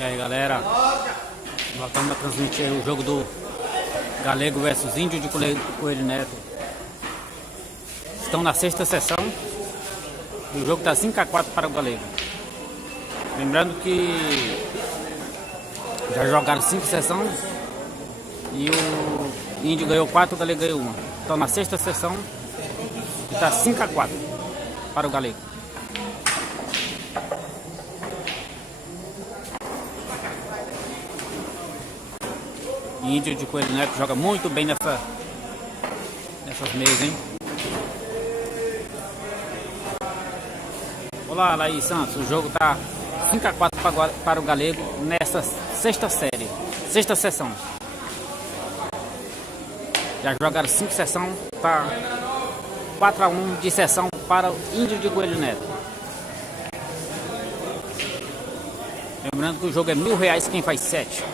E aí galera, voltando a transmitir o jogo do Galego versus Índio de Coelho Neto. Estão na sexta sessão e o jogo está 5-4 para o Galego. Lembrando que já jogaram 5 sessões e o Índio ganhou 4, o Galego ganhou 1. Estão na sexta sessão e está 5-4 para o Galego. Índio de Coelho Neto joga muito bem nessas mesas, hein? Olá, Laís Santos. O jogo tá 5-4 para o Galego nessa sexta sessão. Já jogaram 5 sessões, tá 4-1 de sessão para o Índio de Coelho Neto. Lembrando que o jogo é R$1.000 quem faz 7.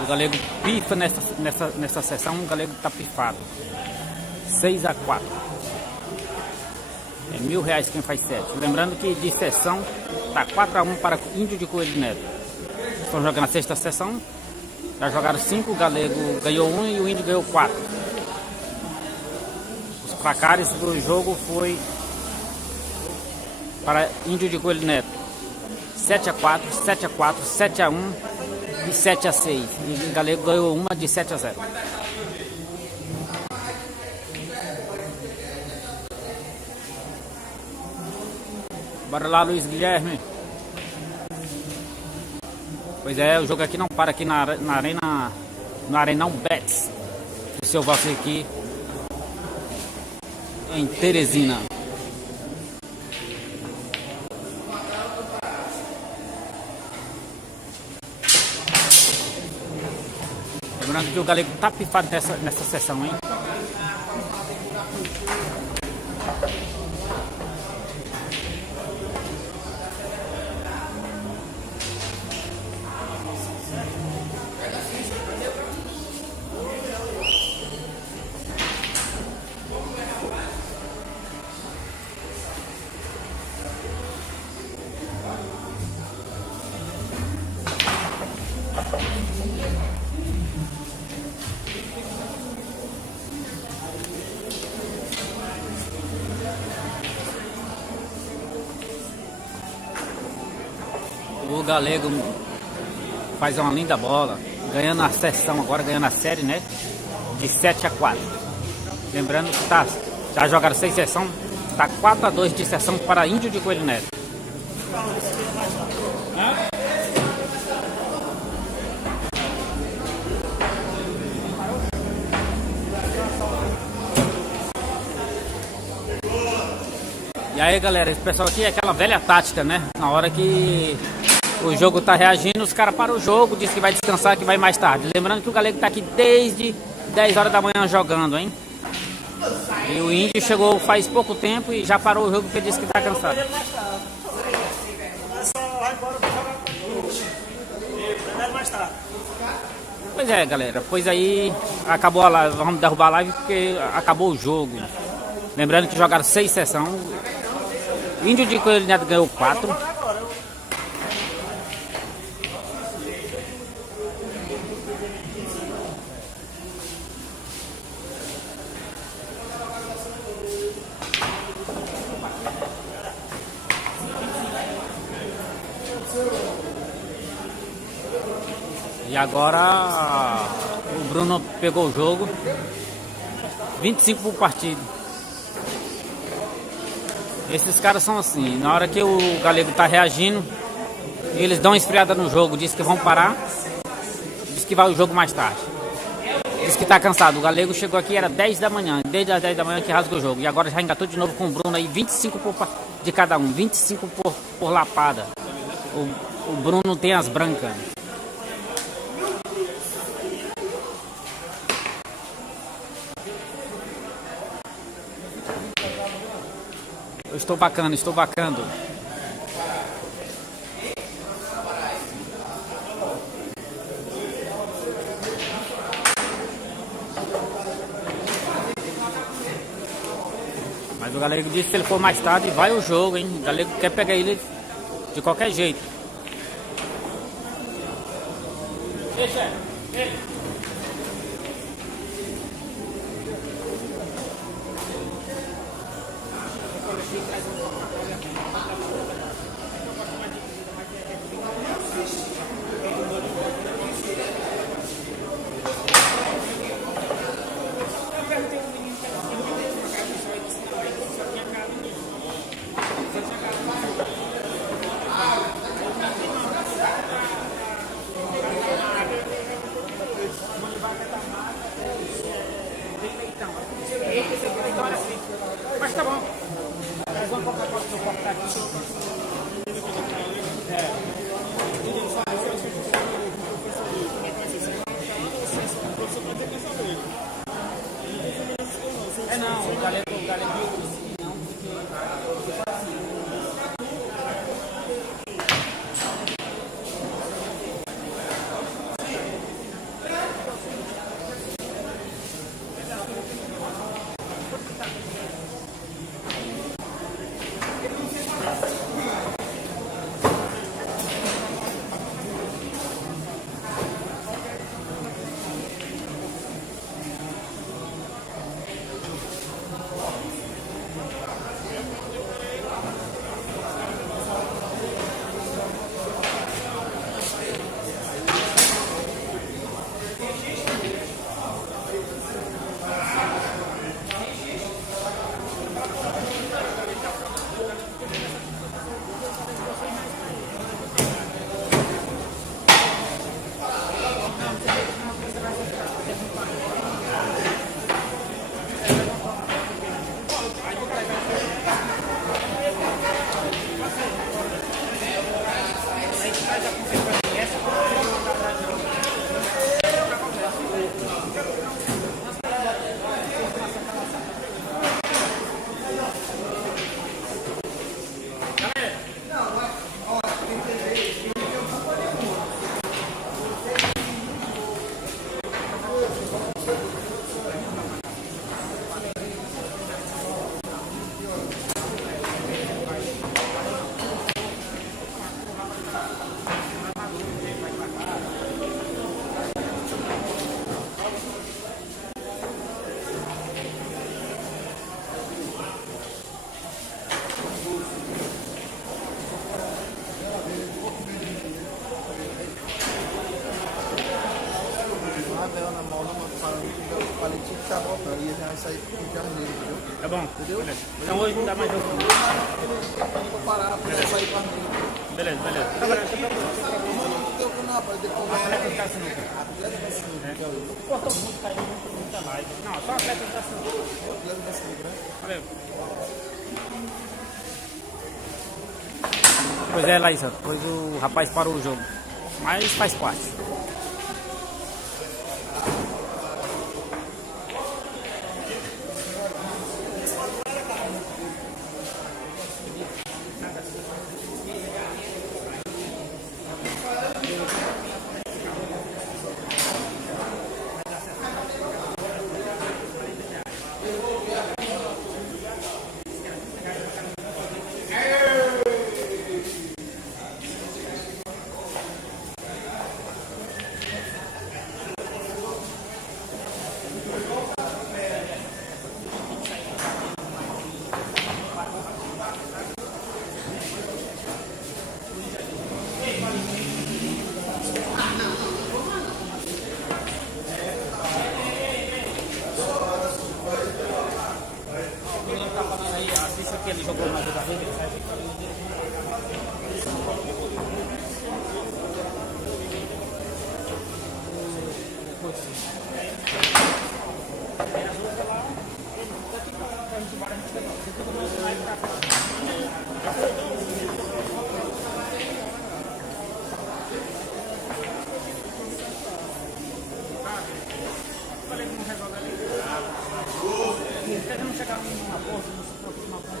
O Galego pifa nessa sessão, o Galego tá pifado. 6-4. É R$1.000 quem faz 7. Lembrando que de sessão tá 4-1 para o Índio de Coelho Neto. Estão jogando a sexta sessão. Já jogaram 5, o Galego ganhou 1 e o Índio ganhou 4. Os placares do jogo foi para Índio de Coelho Neto 7-4, 7-4, 7-1 e 7-6. E o Galego ganhou uma de 7-0. Bora lá, Luiz Guilherme. Pois é, o jogo aqui não para aqui na arena, no Arenão Bets. O seu você aqui em Teresina. Lembrando que o Galego tá pifado nessa sessão, hein? O Galego faz uma linda bola, ganhando a sessão agora, ganhando a série, né? De 7-4. Lembrando que já jogaram 6 sessões, tá 4-2 de sessão para Índio de Coelho Neto. E aí galera, esse pessoal aqui é aquela velha tática, né? Na hora que o jogo tá reagindo, os caras param o jogo, diz que vai descansar, que vai mais tarde. Lembrando que o Galego tá aqui desde 10 horas da manhã jogando, hein? E o Índio chegou faz pouco tempo e já parou o jogo porque disse que tá cansado. Pois é galera, pois aí acabou a live, vamos derrubar a live porque acabou o jogo. Lembrando que jogaram 6 sessões. Índio de Coelho Neto ganhou 4. E agora o Bruno pegou o jogo. 25 por partido. Esses caras são assim, na hora que o Galego tá reagindo, eles dão uma esfriada no jogo, diz que vão parar, diz que vai o jogo mais tarde. Diz que tá cansado. O Galego chegou aqui, era 10 da manhã, desde as 10 da manhã que rasga o jogo. E agora já engatou de novo com o Bruno aí, 25 de cada um, 25 por lapada. O Bruno tem as brancas. Estou bacana. O Galego disse que se ele for mais tarde, vai o jogo, hein? O Galego quer pegar ele de qualquer jeito. Deixa ele. Mas tá bom. Eles vão colocar o seu copo aqui. Não, o galego não, palitinho que tá voltando e já vai sair com o carneiro, entendeu? É bom. Entendeu? Então hoje não dá mais jogo. Vou parar pra poder sair com a carneiro. Beleza. Não, pode decorar. Atleta de sinuca. Atleta da sinuca, que é o Cortou muito, caiu muita live. Não, só atleta de sinuca. atleta da sinuca, né? Valeu. Pois é, Laísa, depois o rapaz parou o jogo. Mas faz parte. Ele jogou mais da vez, não chegar numa porta, não se preocupe, uma ponta.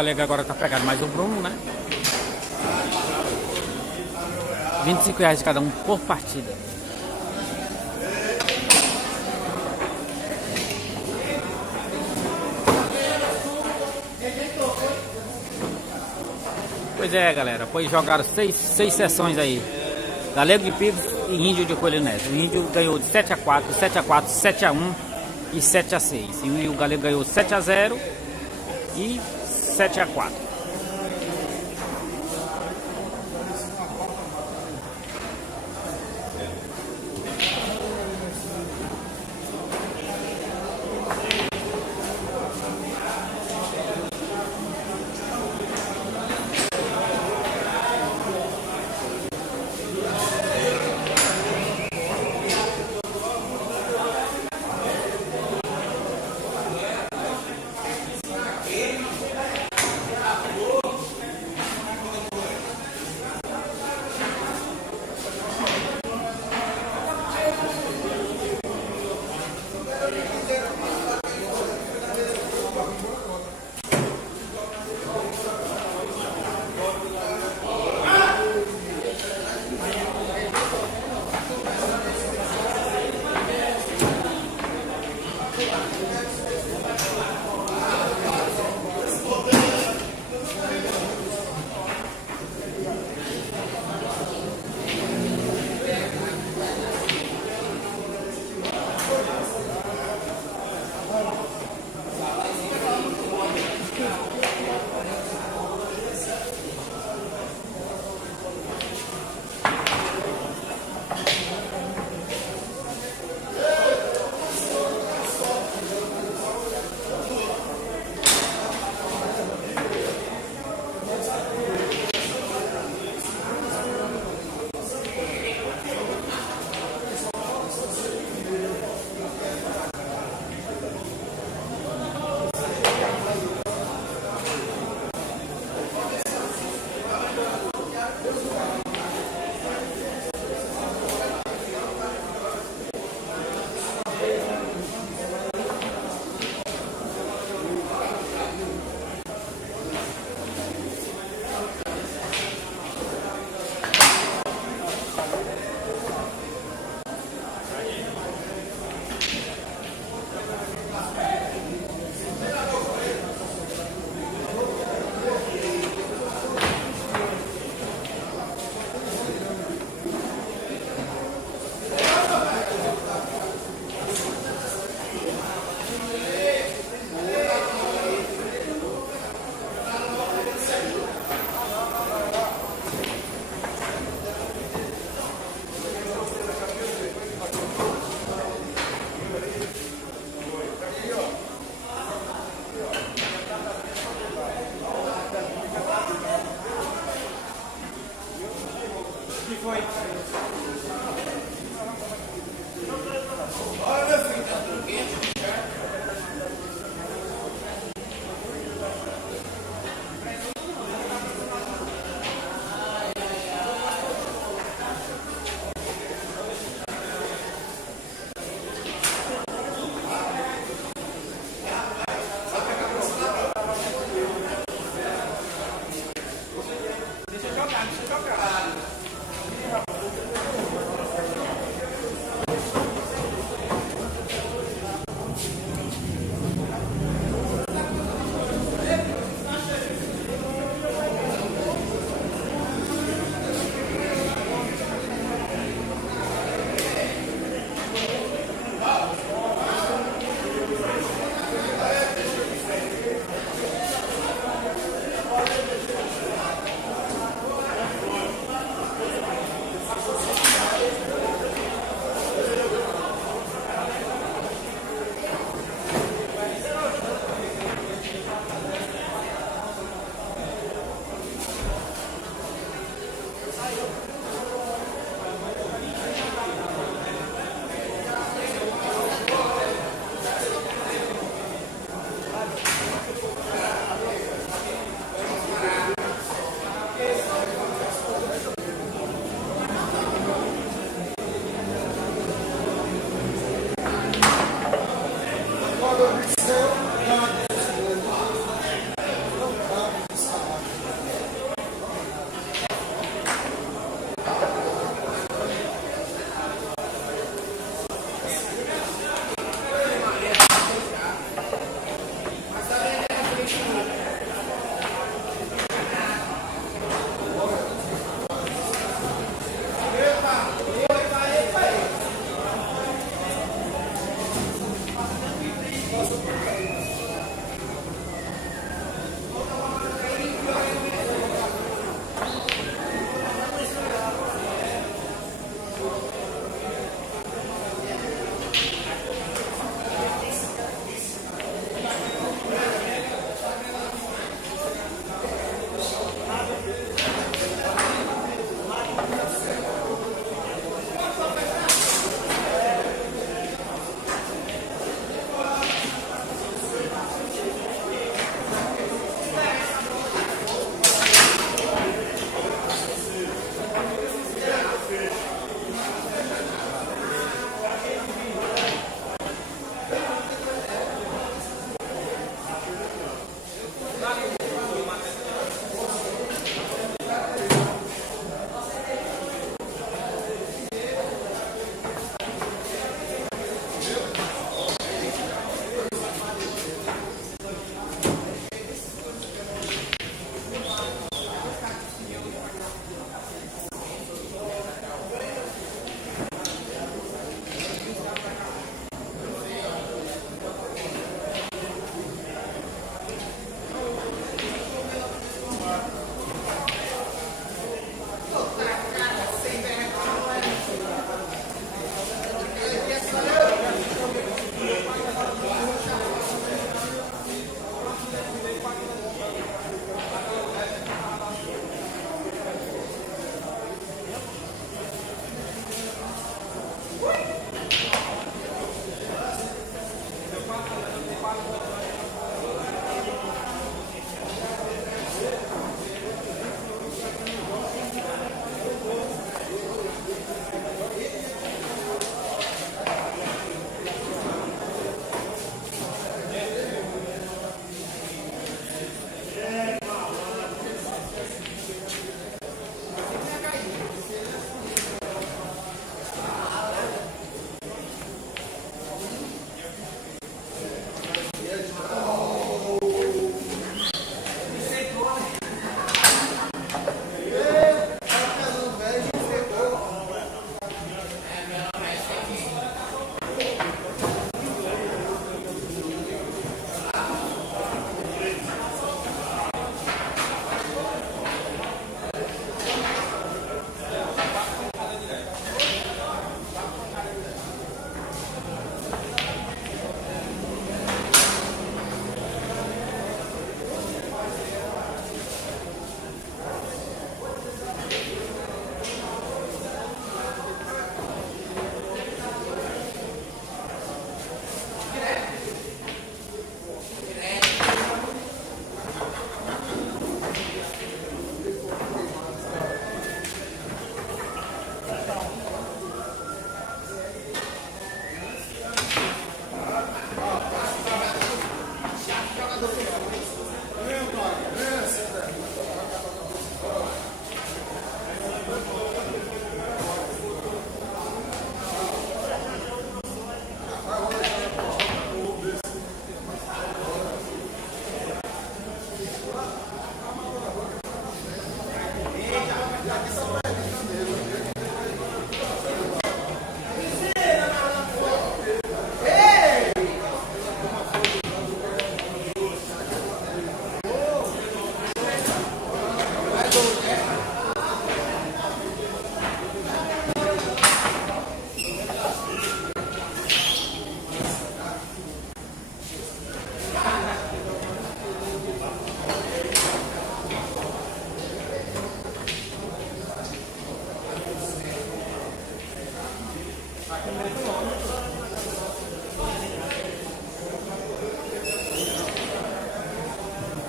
Galego agora tá pegando mais o Bruno, né? R$ 25 de cada um por partida. Pois é, galera, pois jogaram seis sessões aí. Galego de Picos e Índio de Coelho Neto. O Índio ganhou de 7-4, 7-4, 7-1 e 7-6. E o Galego ganhou 7-0 e 7-4.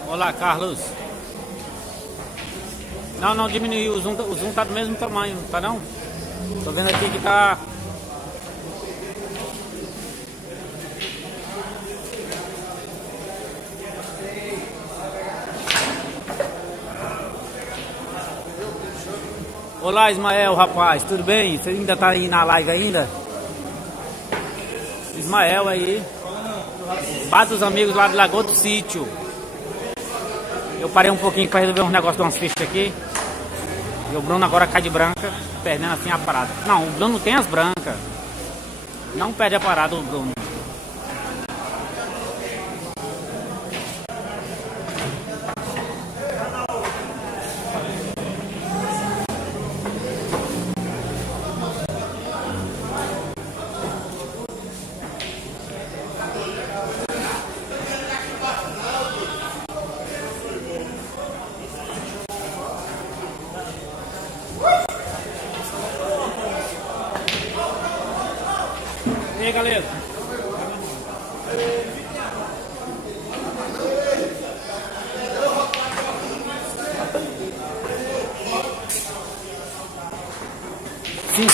Olá, Carlos. Não, não diminuiu. O zoom tá do mesmo tamanho, tá não? Tô vendo aqui que tá. Olá, Ismael, rapaz, tudo bem? Você ainda tá aí na live ainda? Ismael aí. Bar dos amigos lá de Lagoa do Sítio. Eu parei um pouquinho para resolver uns negócios de umas fichas aqui. E o Bruno agora cai de branca, perdendo assim a parada. Não, o Bruno tem as brancas. Não perde a parada o Bruno. E aí, galera?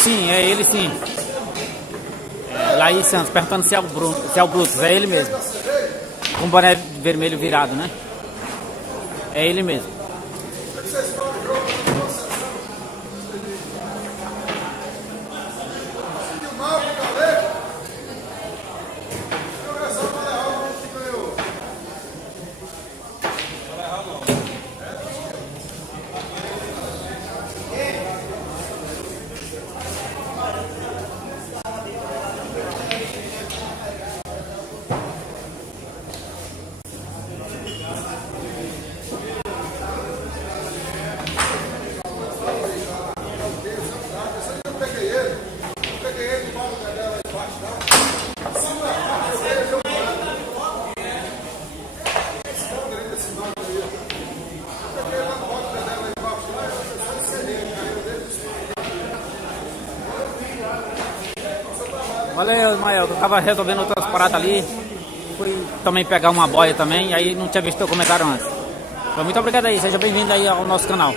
Sim, é ele sim. Laís Santos, perguntando se é o Bruno, se é o Brutus, é ele mesmo. Com boné vermelho virado, né? É ele mesmo. Valeu, Ismael, eu tava resolvendo outras paradas ali. Fui também pegar uma boia também, e aí não tinha visto teu comentário antes. Então, muito obrigado aí, seja bem-vindo aí ao nosso canal.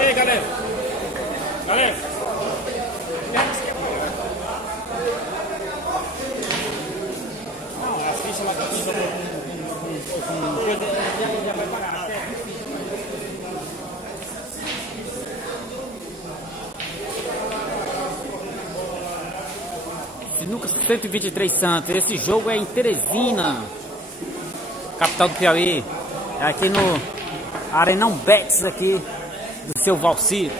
Ei, galera! Galera! Não, as fichas lá tá já vai pagar. Sinuca 123 Santos. Esse jogo é em Teresina, capital do Piauí. É aqui no Arenão Bets aqui do seu Valcir.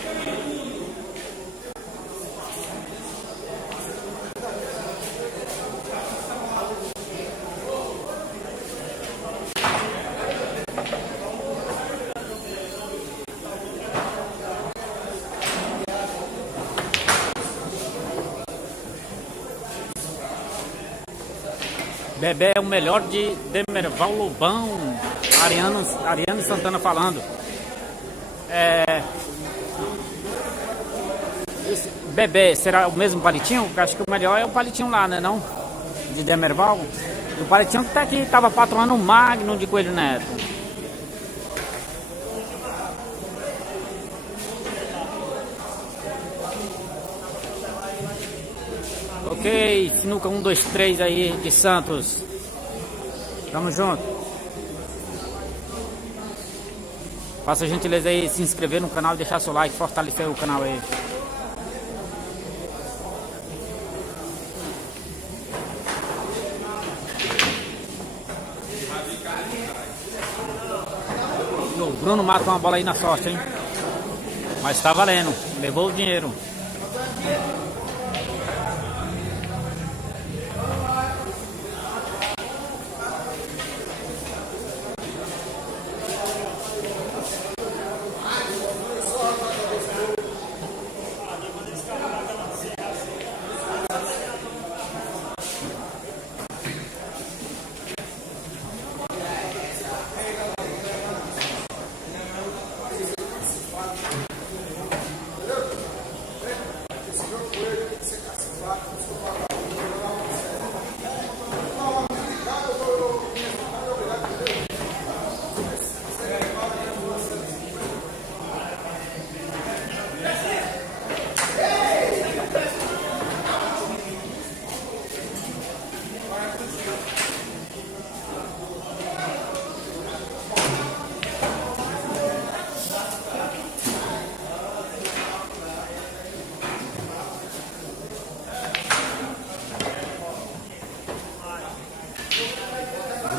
Bebé é o melhor de Demerval Lobão. Ariano Santana falando. Esse Bebé, será o mesmo palitinho? Acho que o melhor é o palitinho lá, né? Não? De Demerval. O palitinho que tá aqui, tava patroando o Magno de Coelho Neto. Ok, Sinuca 1, 2, 3 aí de Santos. Tamo junto. Faça a gentileza aí, se inscrever no canal e deixar seu like, fortalecer o canal aí. O Bruno mata uma bola aí na sorte, hein? Mas tá valendo, levou o dinheiro.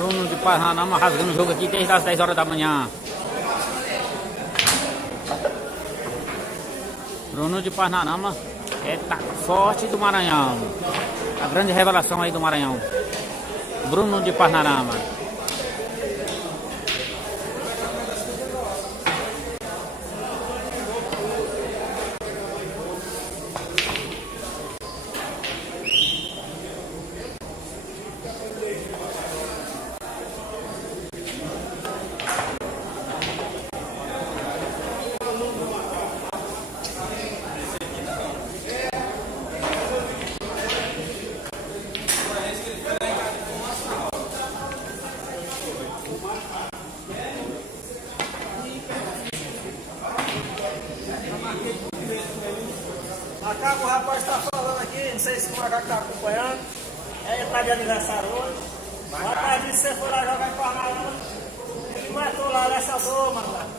Bruno de Parnanama rasgando o jogo aqui desde as 10 horas da manhã. Bruno de Parnanama tá forte do Maranhão. A grande revelação aí do Maranhão. Bruno de Parnanama. Macaco, o rapaz está falando aqui, não sei se o Macaco está acompanhando. Ele está de aniversário hoje. O rapaz disse que você foi lá jogar em Parnarama. Ele matou lá nessa dor, mano.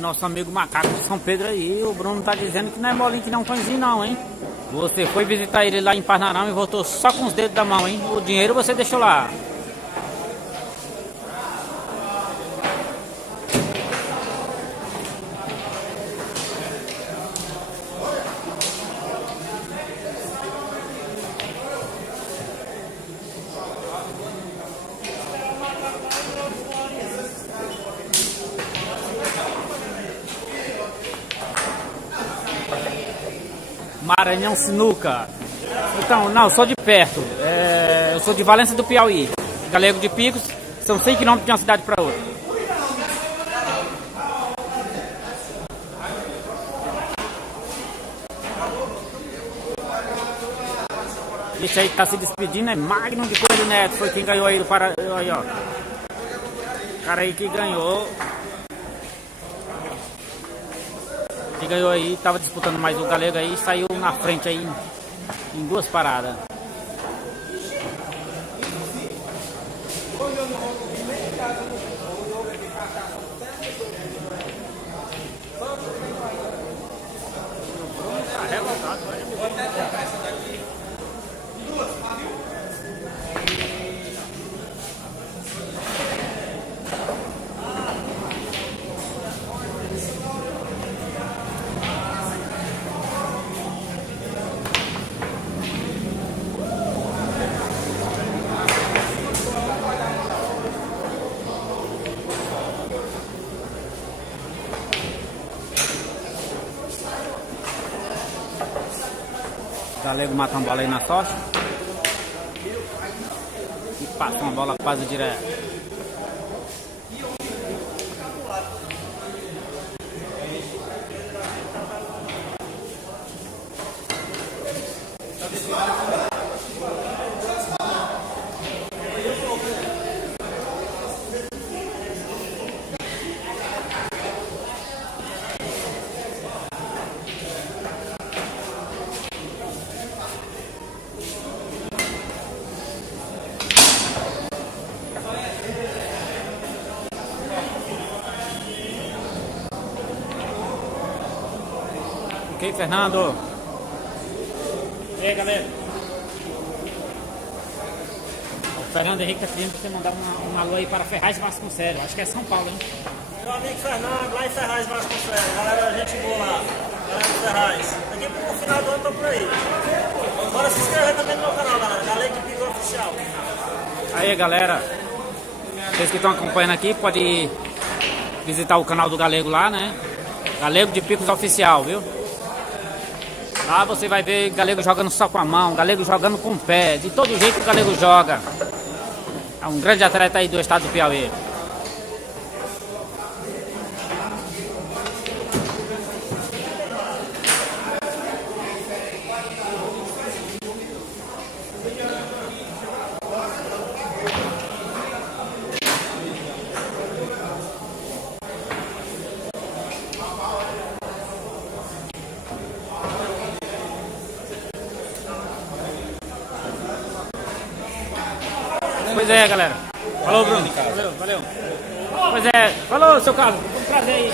Nosso amigo Macaco de São Pedro aí. O Bruno tá dizendo que não é molinho, que não é um pãezinho não, hein? Você foi visitar ele lá em Parnarama e voltou só com os dedos da mão, hein? O dinheiro você deixou lá. Maranhão Sinuca. Então, não, sou de perto. Eu sou de Valença do Piauí. Galego de Picos, são 100 km de uma cidade para outra. Esse aí que tá se despedindo é Magno de Coelho Neto. Foi quem ganhou aí do Pará. Aí, ó. O cara aí que ganhou. Que ganhou aí, tava disputando mais o Galego aí, saiu na frente aí em duas paradas. Galego mata uma bola aí na sorte. E passa uma bola quase direto. Ok, Fernando. E aí, galera? O Fernando Henrique tá pedindo pra você mandar um alô aí para Ferraz Vasconcelos. Acho que é São Paulo, hein? Meu amigo Fernando, lá em Ferraz Vasconcelos. Galera, gente boa lá. Galera de Ferraz. Daqui pro final do ano tô por aí. Bora se inscrever também no meu canal, galera. Galego de Picos Oficial. Aí, galera. Vocês que estão acompanhando aqui, pode visitar o canal do Galego lá, né? Galego de Picos Oficial, viu? Lá você vai ver Galego jogando só com a mão, Galego jogando com o pé, de todo jeito o Galego joga. É um grande atleta aí do estado do Piauí. Pois é, galera. Falou, Bruno. Valeu, valeu. Pois é, falou, seu Carlos. Foi um prazer aí.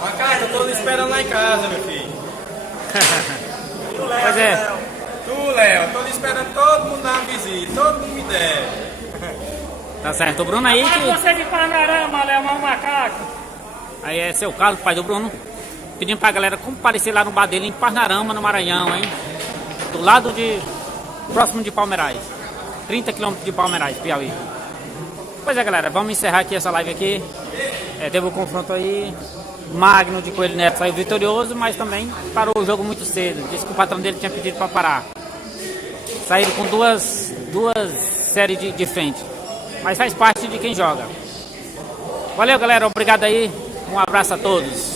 Macaco, eu tô lhe esperando lá em casa, meu filho. Pois é. Tu, Léo, eu tô lhe esperando todo mundo na visita, todo mundo me deve. Tá certo. O Bruno aí Mas que... você de Parnarama, Léo, mas um macaco. Aí é seu Carlos, pai do Bruno, pedindo pra galera comparecer lá no bar dele em Parnarama, no Maranhão, hein? Do lado de... próximo de Palmeirais. 30 km de Palmeirais, Piauí. Pois é, galera, vamos encerrar aqui essa live aqui. Teve o confronto aí. Magno de Coelho Neto saiu vitorioso, mas também parou o jogo muito cedo. Disse que o patrão dele tinha pedido pra parar. Saíram com duas séries de frente. Mas faz parte de quem joga. Valeu, galera. Obrigado aí. Um abraço a todos.